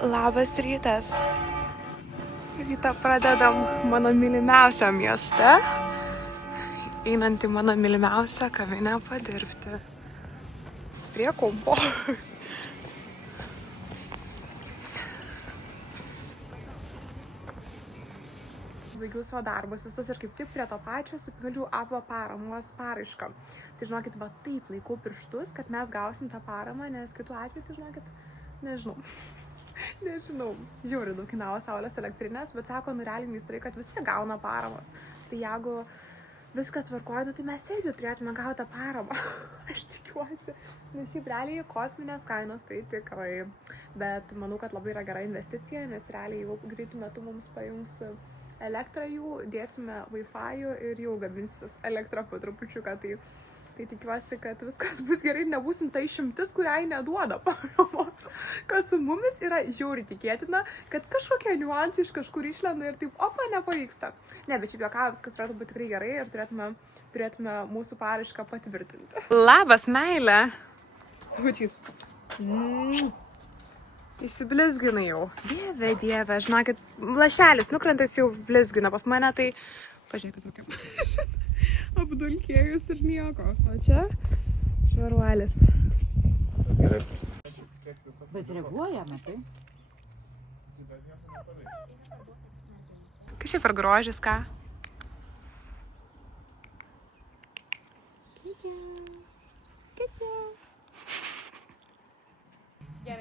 Labas rytas. Rytą pradedam mano mylimiausią mieste, einant į mano mylimiausią kavinę padirbti. Prie kompo. Baigiau savo darbus visus ir kaip tik prie to pačio supildžiau APA paramos paraišką. Tai žinokit, va taip laikau pirštus, kad mes gausim tą paramą, nes kitu atveju, tai žinokit, nežinau, žiauriai daug kainavo saulės elektrinės, bet sako, realiai ministrai, kad visi gauna paramos. Tai jeigu viskas tvarkoja, tai mes irgi turėtume gauti tą paramą. Aš tikiuosi, nes šiaip realiai kosminės kainos tai tikrai. Bet manau, kad labai yra gera investicija, nes realiai jau greitų metų mums pajungs elektrą jų, dėsime Wi-Fi ir jau gabinsis elektrą po trupučiuką. Tai tikiuosi, kad viskas bus gerai ir nebūsim ta išimtis, kuriai neduoda paramos. Kas su mumis yra žiauriai tikėtina, kad kažkokie niuansai iš kažkur išlenda ir taip, opa, nepavyksta. Ne, bet šiaip juokauju, viskas turėtų būti tikrai gerai ir turėtume mūsų paraišką patvirtinti. Labas, meilė! Hučys. Įsiblizgina jau. Dieve, žinokit, lašelis nukrentas jau blizgina pas mane, tai pažiūrėkit tokiam. Apdulkėjus ir nieko. O čia švaruolis. Bet reaguojame, tai? Kas šiaip ar grožis, ką?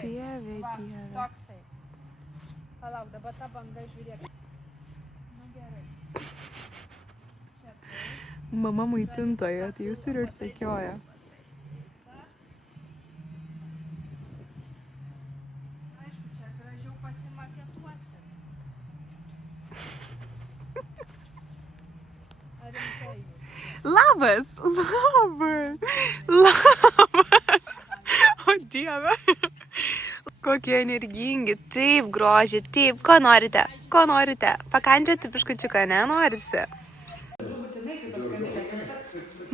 Dieve. Toksai. Palauk, dabar tą bangą žiūrėk. Nu gerai. Mama maitintoja, tai jūs ir sekioja. Aišku, čia gražiau pasimaketuosi. Ar rimtai jūs? Labas! O Dieve. Kokie energingi, taip groži, taip, ko norite? Pakandžioti piškučiuką, nenorisi?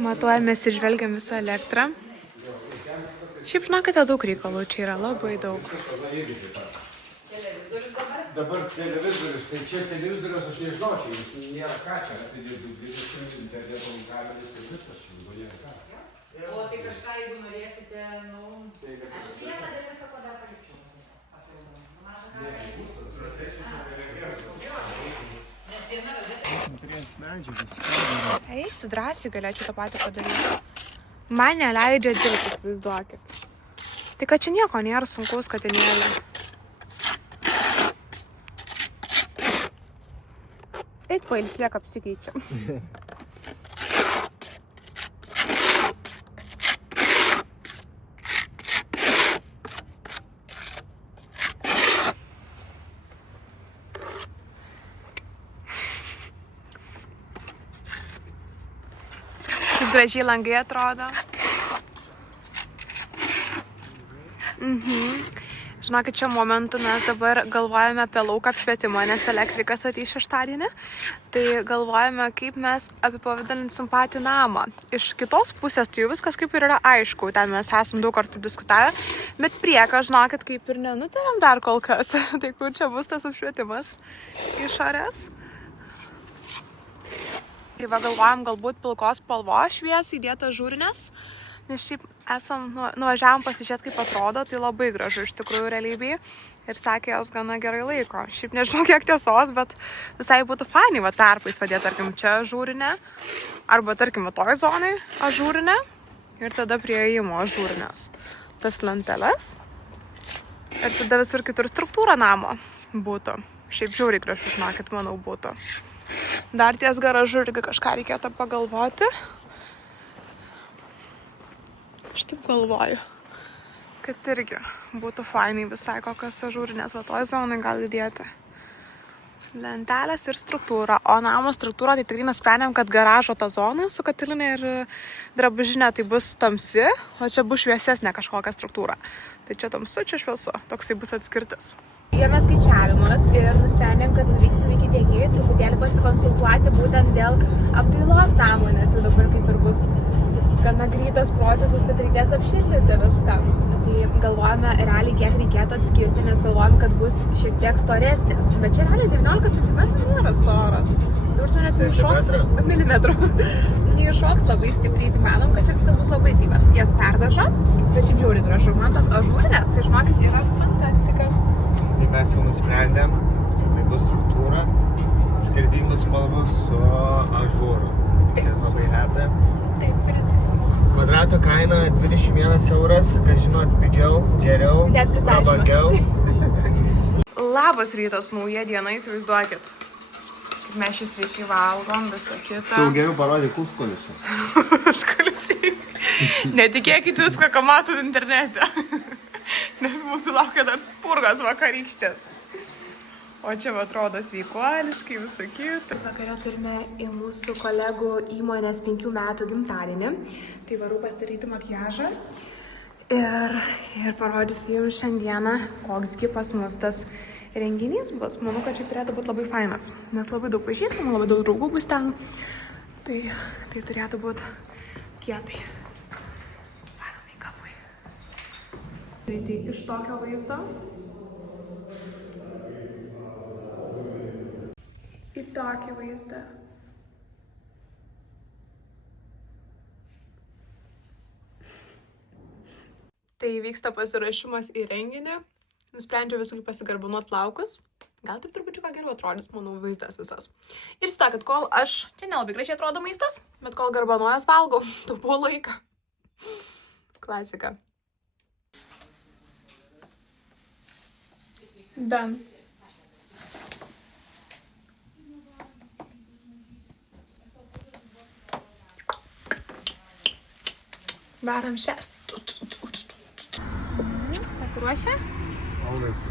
Matuojamės ir žvelgiam visą elektrą. Šiaip žinokite, daug reikalų, čia yra labai daug. Dabar televizorius, tai čia televizorius aš nežinočiau, jis nėra ką čia, tai 20 interneto kabelis, tai viskas čia, nėra ką. O tai kažką, jeigu norėsite, aš vieną dėlį sako dar palikčiau. Nes viena rozetė. Eik, tu drąsiai galėčiau tą patį padaryti. Man neleidžia dirbti, vaizduokit. Tai kad čia nieko nėra sunkaus katinėlė. Eik pailsėk, apsikeičiam. Gražiai langai atrodo. Žinokit, čia momentu mes dabar galvojame apie lauką apšvietimą, nes elektrikas ateis šeštadienį. Tai galvojame, kaip mes apipavidalinsim patį namą. Iš kitos pusės tai viskas kaip ir yra aišku, ten mes esam daug kartų diskutavę, bet prieką, žinokit, kaip ir nenutarėm dar kol kas. Tai kur čia bus tas apšvietimas išorės? Tai va galvojam galbūt pilkos spalvos šviesai įdėtos žūrinės, nes šiaip nuvažiavom pasižiūrėti, kaip atrodo, tai labai gražu iš tikrųjų realybėje ir sakė, jos gana gerai laiko. Šiaip nežinau, kiek tiesos, bet visai būtų fainai va tarpais vadėti, tarkim, čia žūrinė, arba tarkim, va toj zonai ažūrinė ir tada prie įėjimo ažūrinės. Tas lenteles ir tada visur kitur struktūra namo būtų. Šiaip žiauriai gražu, žinokit, manau, būtų. Dar ties garažu irgi kažką reikėtų pagalvoti. Aš taip galvoju, kad irgi būtų fainai visai kokios ažūrinės va toj zonai gali dėti. Lentelės ir struktūra. O namo struktūra tai tikrai nusprendėm, kad garažo ta zona su katilinė ir drabužinė tai bus tamsi, o čia bus šviesesnė kažkokia struktūra. Tai čia tamsu, čia šviesu. Toksai bus atskirtis. baigėme skaičiavimus ir nusprendėm, kad nuvyksim iki tiekėjų truputėlį pasikonsultuoti būtent dėl apdailos namų, nes jau dabar kaip ir bus gana greitas procesas, kad reikės apšildyti viską. Tai galvojame realiai kiek reikėtų atskirti, nes galvojam, kad bus šiek tiek storesnis. Bet čia realiai 19 cm nėra storas. Dabar net iššoks milimetrų. Neiššoks labai stipriai, tai manom, kad čia viskas bus labai tyva. Jas perdažo, bet šiaip žiauriai gražu. Man tos ažūrinės, tai žinokit, yra fantastika. Tai mes jau nusprendėm, tai bus struktūra, skirtingos spalvos su ažūru. Tai labai happy. Taip, Kvadrato kaina 21 euras, kas žinot, pigiau, geriau, prabangiau. Labas rytas, nauja diena, įsivaizduokit. Kaip mes šis sveiki valgom, visą kitą. Tu geriau parodyk užkulisius. Užkulisiai. Netikėkit viską, ką matot internete. Nes mūsų laukia dar spurgos vakarykštės. O čia atrodo sveikuoliškai, visą kitą. Vakarė turime į mūsų kolegų įmonės 5 metų gimtadienį. Tai varu pasidaryti makiažą. Ir parodysiu jums šiandieną, koksgi pas mus tas renginys bus. Manau, kad čia turėtų būti labai fainas. Nes labai daug pažįstamų, labai daug draugų bus ten. Tai turėtų būti kietai. Varom make-upui. Tai iš tokio vaizdo. Į tokį vaizdą. Tai vyksta pasiruošimas į renginį. Nusprendžiau visai pasigarbanuot plaukus. Gal taip trupučiuką geriau atrodys, manau, vaizdas visas. Ir stakit, kol aš... Čia nelabai gražiai atrodo maistas, bet kol garbanuojas valgau, taupau laiką. Klasika. Done. Varam švęst. Pasiruošę? Always.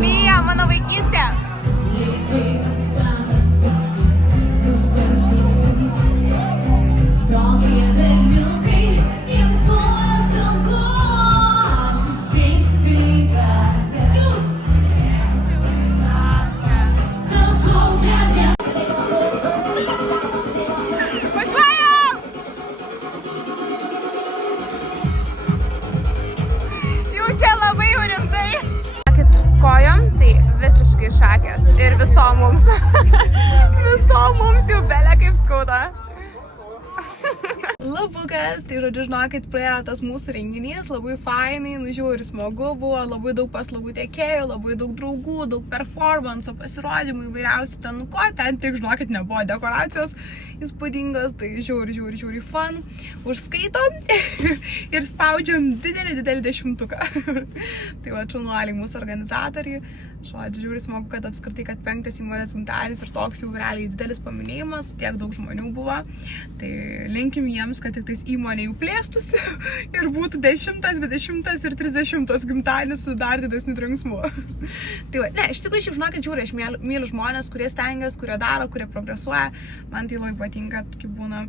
Mija, mano vaikystė. Jau čia labai rimtai. Kojom, tai visiškai šakės ir visom mums. Visom mums jau belė kaip skauda. Labukas, tai žodžiu, žinokit, praėjo tas mūsų renginys, labai fainai, žiauriai smagu buvo, labai daug paslaugų tiekėjų, labai daug draugų, daug performanso, pasirodymų įvairiausių ten, ko ten tik, žinokit, nebuvo dekoracijos įspūdingos, tai žiauriai fun, užskaitom ir spaudžiam didelį dešimtuką. Tai va, čunuoliai mūsų organizatoriai, žodžiu, žiauriai smagu, kad apskritai, kad 5 įmonės gimtadienis ir toks jau realiai didelis paminėjimas, tiek daug žmonių buvo, tai linkim jiems, kad tik tais įmonė jau plėstųsi ir būtų 10, 20 ir 30 gimtadienis su dar didesniu trenksmu. Tai va, ne, iš tikrųjų, šiaip žinokit, žiūri, aš myliu žmonės, kurie stengiasi, kurie daro, kurie progresuoja. Man tai labai patinka, kai būna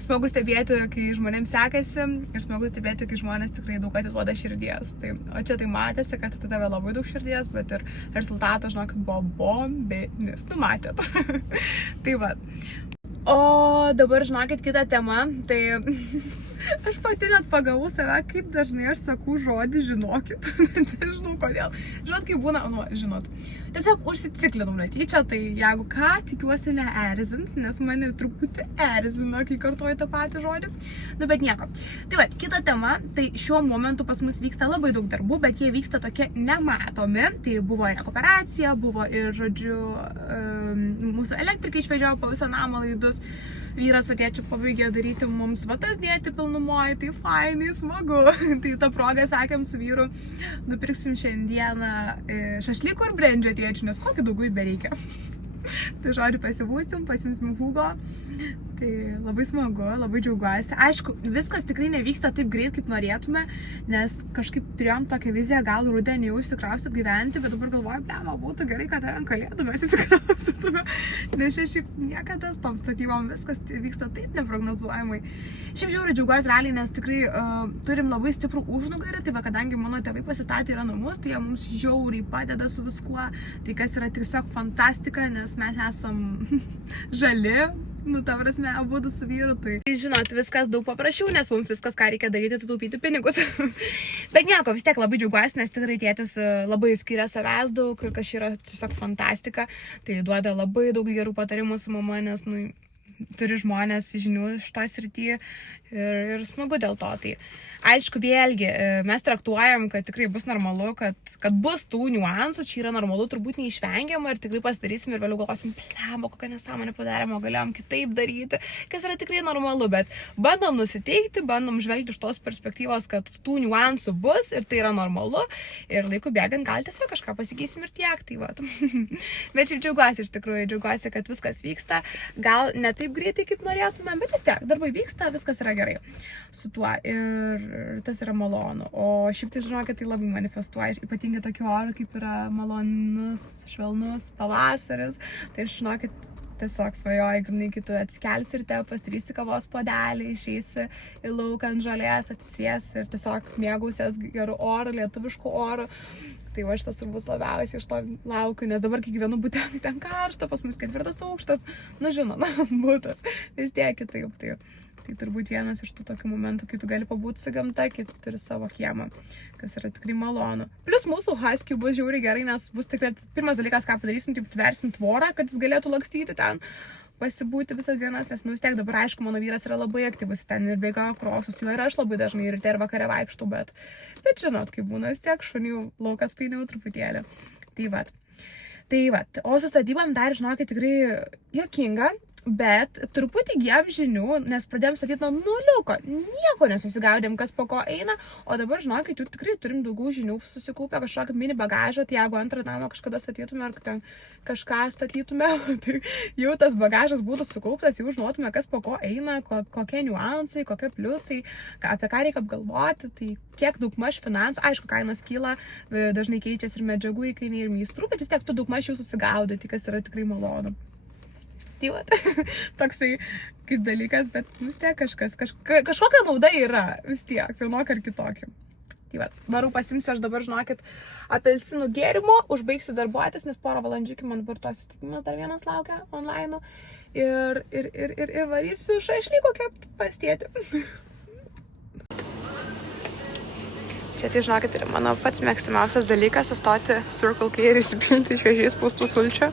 smagu stebėti, kai žmonėms sekasi ir smagu stebėti, kai žmonės tikrai daug atiduoda širdies. Tai, o čia tai matėsi, kad atidavė labai daug širdies, bet ir rezultatas, žinokit, buvo bombinis. Tu matėt. Tai va. O dabar, žinokit, kita tema, tai aš pati net pagavau save, kaip dažnai aš sakau žodį žinokit, nežinau kodėl. Žinot, kai būna, nu, žinot, tiesiog užsiciklinau netyčia, tai jeigu ką, tikiuosi neerzins, nes mane truputį erzina, kai kartuoju tą patį žodį, nu bet nieko. Tai va, kita tema, tai šiuo momentu pas mus vyksta labai daug darbų, bet jie vyksta tokie nematomi, tai buvo ir rekuperacija, buvo ir, žodžiu, mūsų elektrikai išvežiojo po visą namą laidus. vyras su tėčiu pabaigė daryti mums vatas dėti pilnumoje, tai fainai, smagu. Tai tą progą sakėm su vyru, nupirksim šiandieną šašlykų ir brendžio tėčių, nes kokį daugiau bereikia. Tai žodžiu, pasibūsim, pasimsim Hugo. Tai labai smagu, labai džiaugiuosi. Aišku, viskas tikrai nevyksta taip greit, kaip norėtume, nes kažkaip turėjom tokią viziją, gal rudenį jau išsikraustyt gyventi, bet dabar galvoju, blema, būtų gerai, kad dar ant kalėdų mes išsikraustytume. Nes šiaip niekada tom statybom viskas vyksta taip neprognozuojamai. Šiaip žiauriai džiaugiuosi realiai, nes tikrai turim labai stiprų užnugarį, tai va, kadangi mano tėvai pasistatė yra namus, tai jie mums žiauriai padeda su viskuo, tai kas yra tiesiog fantastika, nes mes esam žali. Nu, ta prasme, abudu su vyru, tai žinot, viskas daug paprasčiau, nes mums viskas, ką reikia daryti, tai taupyti pinigus. Bet nieko, vis tiek labai džiaugiuosi, nes tikrai tėtis labai skiria savęs daug ir kas yra tiesiog fantastika. Tai duoda labai daug gerų patarimų su mama, nes, nu, turi žmonės žinių šitoj srityje ir smagu dėl to. Tai aišku, vėlgi, mes traktuojam, kad tikrai bus normalu, kad bus tų niuansų, čia yra normalu, turbūt neišvengiama ir tikrai pasidarysim ir vėliau galvosim, blemo, kokią nesąmonę padarėm, o galėjom kitaip daryti, kas yra tikrai normalu, bet bandom nusiteikti, bandom žvelgti iš tos perspektyvos, kad tų niuansų bus ir tai yra normalu ir laiku bėgant gal tiesiog kažką pasikeisim ir tiek, tai va. Bet šiaip džiaugiuosi, iš tikrųjų, džiaugiuosi, kad viskas vyksta, gal ne taip greitai, kaip norėtume, bet vis tiek, darbai vyksta, viskas yra gerai su tuo ir tas yra malonu. O šiaip tai žinau, kad tai labai manifestuoja, ypatingai tokiu oru, kaip yra malonus, švelnus pavasaris. Tai aš žinau, kad tiesiog svajoju, grinai, kai tu atsikelsi ir te pastrysi kavos puodelį, išeisi į lauką ant žolės, atsisės ir tiesiog mėgausies gerų orų, lietuviškų orų. Tai va šitas turbūt labiausiai iš to laukiu, nes dabar, kai gyvenu bute, tai ten karšta, pas mus 4 aukštas, nu žinot, butas, vis tiek kitaip. Tai turbūt vienas iš tų tokių momentų, kai tu gali pabūti su gamta, kai tu turi savo kiemą, kas yra tikrai malonu. Plius mūsų husky bus žiauriai gerai, nes bus tikrai pirmas dalykas, ką padarysim, taip tversim tvorą, kad jis galėtų lakstyti ten, pasibūti visas dienas, nes nu vis tiek dabar, aišku, mano vyras yra labai aktyvus ten ir bėga krosus, jo ir aš labai dažnai ir ryte ir vakare vaikštau, bet žinot, kaip būna, vis tiek šunių laukas painiau truputėlį. Tai vat. O su statybom dar, žinokit, tikrai juokinga. Bet truputį įgijom žinių, nes pradėjom statyti nuo nuliuko, nieko nesusigaudėm, kas po ko eina, o dabar žinokit, jau tikrai turim daugiau žinių susikaupę, kažkokį mini bagažą, tai jeigu antrą namą kažkada statytume ar ten kažką statytume, tai jau tas bagažas būtų sukauptas, jau žinotume, kas po ko eina, kokie niuansai, kokie pliusai, apie ką reikia apgalvoti, tai kiek daugmaž finansų, aišku, kainos kyla, dažnai keičiasi ir medžiagų įkainiai ir meistrų, bet vis tiek tu daugmaž jau susigaudai, tai kas yra tikrai malonu. Tai va, toksai kaip dalykas, bet vis tiek kažkokia nauda yra, vis tiek, vienokia ar kitokia. Tai va, varau pasimsiu aš dabar, žinokit, apelsinų gėrimo, užbaigsiu darbuotis, nes porą valandžių iki man dabar tos susitikimas dar vienas laukia online ir varysiu šašlykų kepti pas tėtį. Čia tai, žinokit, yra mano pats mėgstamiausias dalykas, sustoti Circle K ir išsipilti šviežiai spaustų sulčių.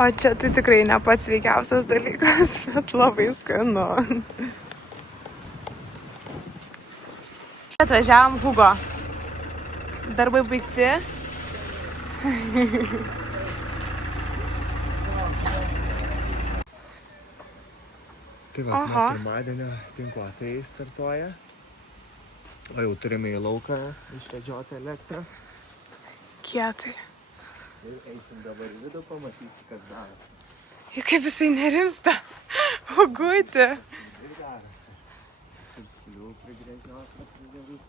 O čia tai tikrai ne pats sveikiausias dalykas, bet labai skanu. Atvažiavom Hugo. Darbai baigti. Tai va, nuo pirmadienio tinkluotojai startuoja. O jau turime į lauką išvedžioti elektrą. Kietai. Ir eisim dabar į vidų, pamatysi, kas daro. Ir kaip jisai nerimsta. Hugutė. Ir daras. Ir skilių prigrėžios, prigrėžios.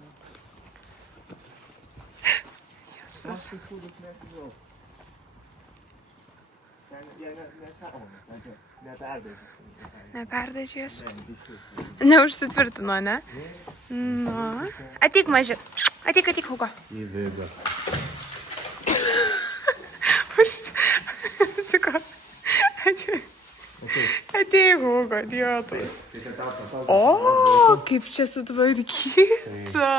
Jezus. Aš išūdus nesijau. Jie nesauna, neperdažysim. Neperdažysim. Neužsitvirtino, ne? Nu. Ateik, maži. Ateik, Hugo. Į vidų. Ateik, Hugo, idiotas. O, kaip čia sutvarkyta.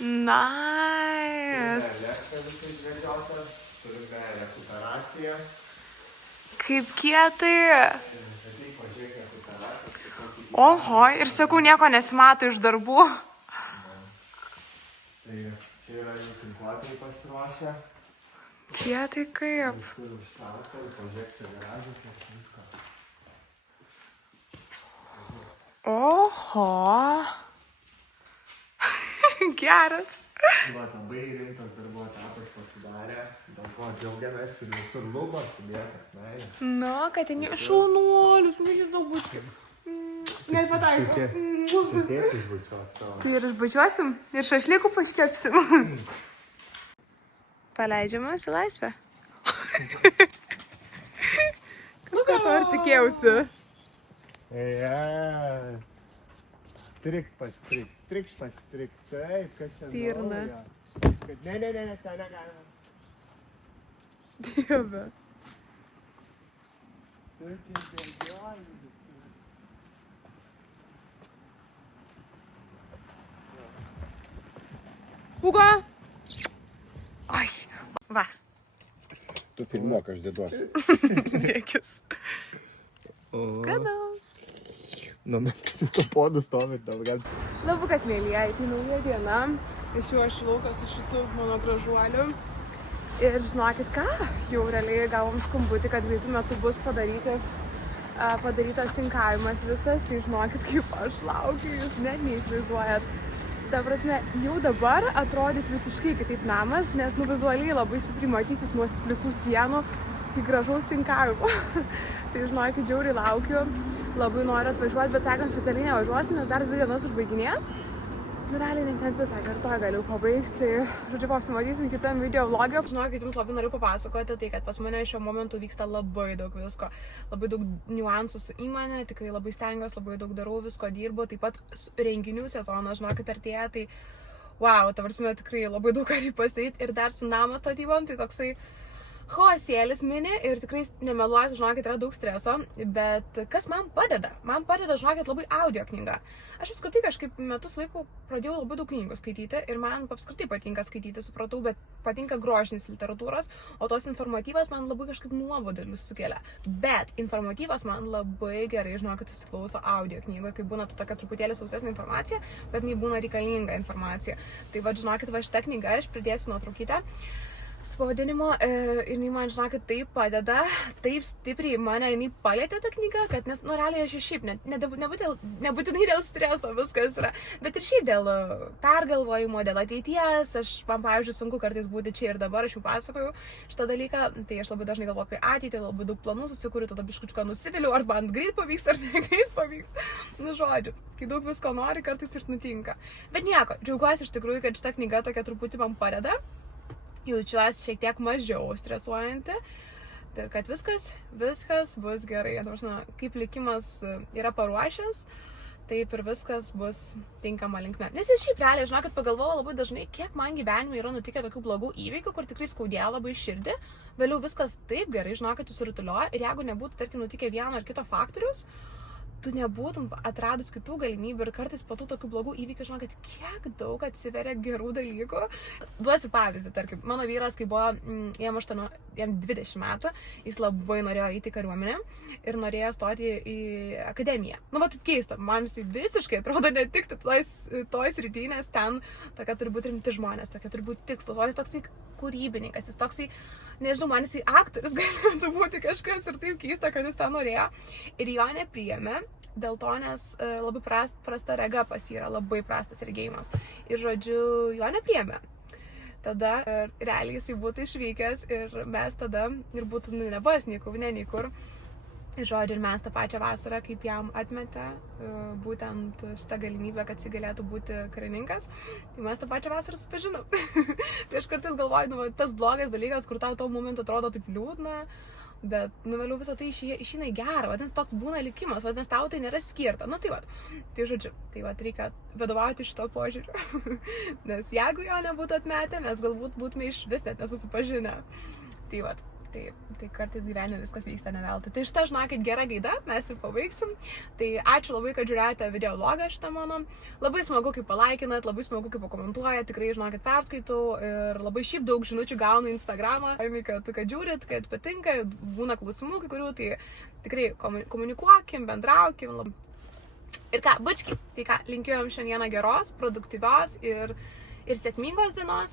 Nice. Kaip kietai. Oho, ir sakau, nieko nesimato iš darbų. Tai čia yra jų tinkluotojai pasiruošę. Tie tai kaip? Visi užtrauktai, pažiūrėk čia garažą, kiek viską. Oho. Geras. Va, labai rimtas darbo etapas pasidarė, dėl ko džiaugiamės ir visur lubos sudėtas, meilė. Nu, kad ten šaunuolius, mažiau galbūt. Nepataiko. Tai tiek išbučiuos savo. Tai ir išbučiuosim, ir šašlykų paškepsim. Paleidžiamas į laisvę. Kažko to ir tikėjausi. Strik pastrik, strik pastrik, taip, kas ten Stirna. naujo. Ne, ten negalima. Dieve. Tu tik bėgioji. Hugo. Ai. Va. Tu filmuok, aš dėduosiu. Dėkis. Skanaus. Nu, mes su to podu stovit, gal gal. Labukas, mėlyje, tai nauja diena. Išėjau aš į lauką su šitu mano gražuoliu. Ir žinokit ką, jau realiai gavom skambutį, kad greitų metų bus padarytas tinkavimas visas. Tai žinokit, kaip aš laukiu, jūs net neįsivaizduojat. Ta prasme, jau dabar atrodys visiškai kitaip namas, nes vizualiai labai stipriai matysis nuo plikų sienų iki gražaus tinkavimo. Tai žinokit, žiauriai laukiu, labai noriu atvažiuoti, bet sakant, specialiai nevažiuosim, nes dar 2 dienas užbaiginės. Nu, realiai net visą kartą galiu pabaigs, tai žodžiu, apsimatysim kitam video vlog'e. Žinokit, jums labai noriu papasakoti tai, kad pas mane šiuo momentu vyksta labai daug visko, labai daug niuansų su įmonė, tikrai labai stengiuosi, labai daug darau, visko dirbu, taip pat renginių sezonas, žinokit, artėja, tai wow, ta prasme, tikrai labai daug ką reikia pasidaryti ir dar su namo statybom, tai toksai chaosėlis mini ir tikrai nemeluosiu, žinokit, yra daug streso, bet kas man padeda? Man padeda, žinokit, labai audio knyga. Aš apskritai kažkaip metus laiko pradėjau labai daug knygų skaityti ir man apskritai patinka skaityti, supratau, bet patinka grožinis literatūros, o tos informatyvas man labai kažkaip nuobodelius sukelia. Bet informatyvas man labai gerai, žinokit, susiklauso audio knygoje, kai būna tokia truputėlį sausesnė informacija, bet jinai būna reikalinga informacija. Tai va, žinokit, va šitą knygą aš pridėsiu nuotraukytę su pavadinimu ir jinai man, žinokit, taip padeda, taip stipriai mane jinai palietė tą knygą, kad nes, nu, realiai aš šiaip, nebūtinai dėl streso viskas yra, bet ir šiaip dėl pergalvojimo, dėl ateities, man, pavyzdžiui, sunku kartais būti čia ir dabar, aš jau pasakoju šitą dalyką, tai aš labai dažnai galvoju apie ateitį, labai daug planų susikuriu, tada biškučiuką nusiviliu, arba ant greit pavyks, ar negreit pavyks, nu, žodžiu, kai daug visko nori, kartais ir nutinka. Bet nieko, džiaugiuosi iš tikrųjų, kad šita knyga tokia truputį man padeda. Jaučiuosi šiek tiek mažiau stresuojanti ir kad viskas bus gerai. Kaip likimas yra paruošęs, taip ir viskas bus tinkama linkme. Nes ir šiaip realiai, žinokit, pagalvojau labai dažnai, kiek man gyvenime yra nutikę tokių blogų įvykių, kur tikrai skaudėjo labai širdį. Vėliau viskas taip gerai, žinokit, susirutulioja ir jeigu nebūtų, tarkim, nutikę vieno ar kito faktorius, tu nebūtum atradus kitų galimybių ir kartais po tų tokių blogų įvykių, žinokit, kiek daug atsiveria gerų dalykų. Duosiu pavyzdį, tarkim, mano vyras, kai buvo, jam 20 metų, jis labai norėjo įti kariuomenę ir norėjo stoti į akademiją. Nu, va, taip keista, man jis visiškai atrodo netikti toj srity, nes ten tokia turi būti rimti žmonės, tokia turi būti tikslas, o jis toksai kūrybininkas, jis toksai, nežinau, man jisai aktorius galėtų būti kažkas ir taip keista, kad jis tą norėjo. Ir jo nepriėmė dėl to, nes labai prasta rega pas jį yra, labai prastas regėjimas. Ir, žodžiu, jo nepriėmė. Tada realiai jisai būtų išvykęs ir mes tada ir būtų nebuvęs niekur. Ir, žodžiu, ir mes tą pačią vasarą, kaip jam atmetė būtent šitą galimybę, kad jis galėtų būti karininkas, tai mes tą pačią vasarą susipažinom. Tai aš kartais galvoju, nu, tas blogas dalykas, kur tau tuo momentu atrodo taip liūdna, bet, nu, vėliau visą tai išeina į gerą, vadinasi, toks būna likimas, vadinasi, tau tai nėra skirta. Nu, tai va, tai žodžiu, tai va, reikia vadovauti šito požiūriu. Nes jeigu jo nebūtų atmetę, mes galbūt būtume iš vis net nesusipažinę. Tai va. Tai kartais gyvenime viskas vyksta ne veltui. Tai šitą, žinokit, gera gaida, mes ir pabaigsim. Tai ačiū labai, kad žiūrėjote video vlogą šitą mano. Labai smagu, kaip palaikinat, labai smagu, kaip pakomentuojat, tikrai, žinokit, perskaitau ir labai šiaip daug žinučių gaunu Instagramą, kad žiūrit, kad patinka, būna klausimų kai kurių, tai tikrai komunikuokim, bendraukim. Ir ką, bučki, tai ką, linkiu jums šiandieną geros, produktyvios ir ir sėkmingos dienos.